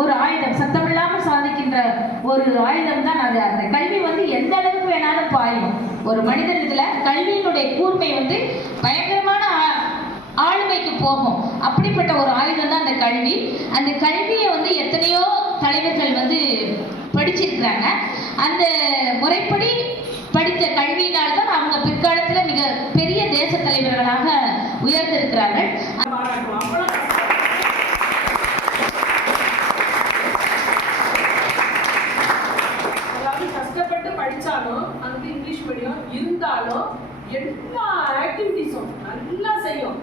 ஒரு ஆயுதம், சத்தமில்லாமல் சாதிக்கின்ற ஒரு ஆயுதம் தான் அது. அந்த கல்வி எந்த அளவுக்கு வேணாலும் பாயும். ஒரு மனிதனத்துல கல்வியினுடைய கூர்மை பயங்கரமான ஆளுமைக்கு போகும். அப்படிப்பட்ட ஒரு ஆயுதம் தான் அந்த கல்வி. அந்த கல்வியை எத்தனையோ தலைவர்கள் படிச்சிருக்கிறாங்க. அந்த முறைப்படி படித்த கல்வியினால்தான் அவங்க பிற்காலத்துல மிக பெரிய தேச தலைவர்களாக உயர்ந்திருக்கிறார்கள். கஷ்டப்பட்டு படிச்சாலும் அங்க இங்கிலீஷ் மீடியம் இருந்தாலும் எல்லா ஆக்டிவிட்டிஸும் நல்லா செய்யும்.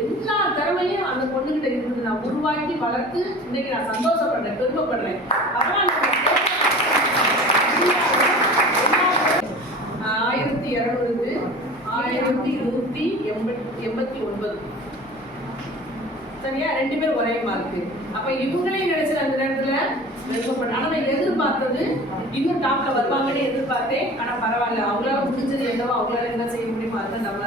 எல்லா திறமையும் அந்த பொண்ணுகிட்ட இருந்தது. நான் உருவாக்கி வளர்த்து இன்னைக்கு நான் சந்தோஷப்படுறேன், பெருமைப்படுறேன். அப்புறம் 1200 1189 சரியா, 2 பேரும் ஒரே மார்க்கு. அப்ப இவங்களையும் நினைச்ச அந்த நேரத்துல வெறுக்கப்பட்ட. ஆனா நான் எதிர்பார்த்தது இன்னும் டாப்ல வருவாங்கன்னு எதிர்பார்த்தேன். ஆனா பரவாயில்ல, அவங்களால முடிஞ்சது என்னவோ அவங்களால என்ன செய்ய முடியுமோ அதான் நம்ம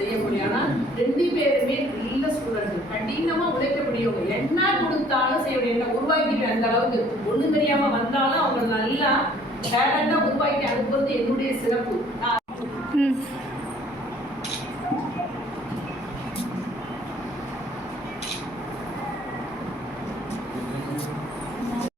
செய்ய முடியும். ஆனா 2 பேருமே நல்ல ஸ்டூடெண்ட், கடினமா உழைக்கக்கூடியவங்க. என்ன கொடுத்தாலும் செய்ய முடியும். என்ன உருவாக்கிட்டு அந்த அளவுக்கு ஒண்ணும் தெரியாம வந்தாலும் அவங்க நல்லா டேலண்டா உருவாக்கி அனுப்புறது என்னுடைய சிறப்பு.